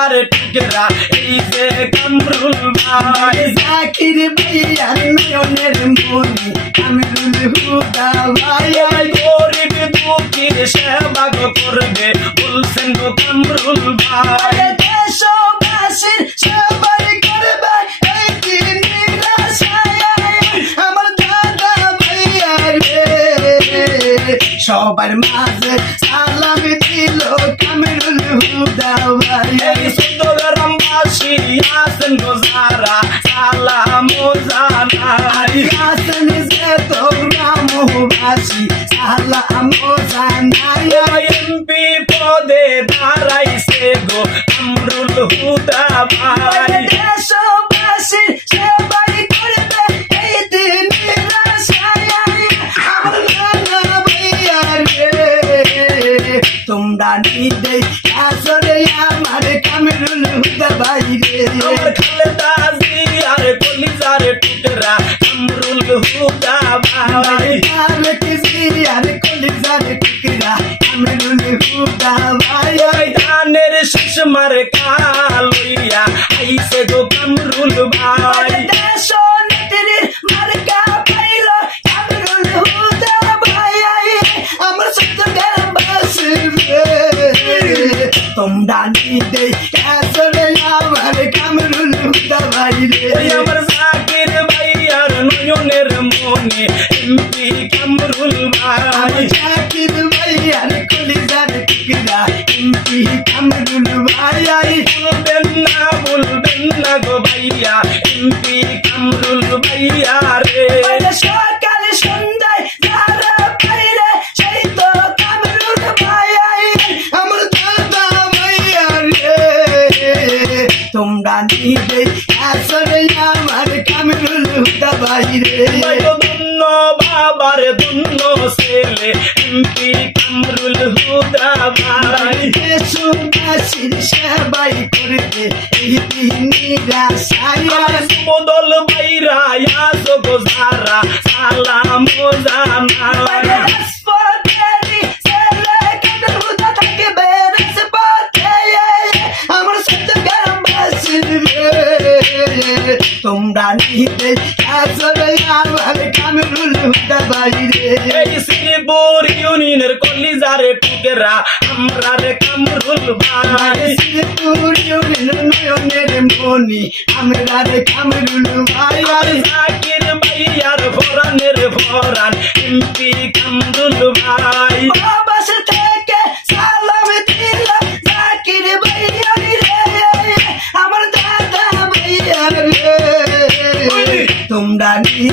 কলিজার টুকরা এই যে কামরুল ভাই জাকির ভাইয়ার নয়নের মনি কামরুল হুদা ভাই গরিব দুঃখীর সেবা করবে বলছেন গো কামরুল ভাই দেশবাসীর সবাই করবে এই দিনের আশায় আমার দাদা ভাইয়া রে সবার মাঝে সালাম দিল কামরুল হুদা ভাই এই সুন্দরগ্রামবাসী আছেন গো যারা সালাম জানাই আছেন যে তো গ্রামবাসী সালাম জানাই এমপি পদে দাঁড়াইছে গো কামরুল হুদা ভাই দেশবাসীর সবাই করবে এই দিনের আশায় আমার দাদা ভাইয়া রে তোমরা নিদে আসলে আমার কামরুল হুদা ভাই রে আমার খালেদা জিয়ার কলিজার টুকরা কামরুল হুদা ভাই ওই ধানের শেষ মারে কালইয়া আইছে গো কামরুল ভাই তোমরা নিদে আসলে আমার কামরুল হুদা ভাই রে আমার জাকির ভাইয়ার নয়নের মনে এমপি কামরুল ভাই জাকির ভাইয়ার কলিজার টুকরা এমপি কামরুল ভাই বলবেন না গো ভাইয়া এমপি কামরুল ভাইয়া রে সকাল সন্ধ্যায় যারা পাইরে সেই তো কামরুল ভাই আমার দাদা ভাইয়া রে তোমরা নিবে আসলে আমার কামরুল হুদা ভাই রে ধন্য বাবার ধন্য ছেলে এমপি কামরুল হুদা ভাই দেশবাসীর সেবাই করবে এই দিনের আশায় বদল ভাইরা আসো গো যারা সালাম জানাই তোমরা নিতে আসলে আমার কামরুল হুদা ভাই রে এই শ্রীপুর ইউনিয়নের কলিজার টুকরা আমরা রে কামরুল ভাই নয়নের মনি আমরা রে কামরুল ভাই জাকির ভাইয়ার ফরানের ফরান এমপি কামরুল ভাই বাবাস থেকে সালাম দিলাম জাকির ভাইয়া রে আমার দাদা ভাইয়া রে তোমরা নিতে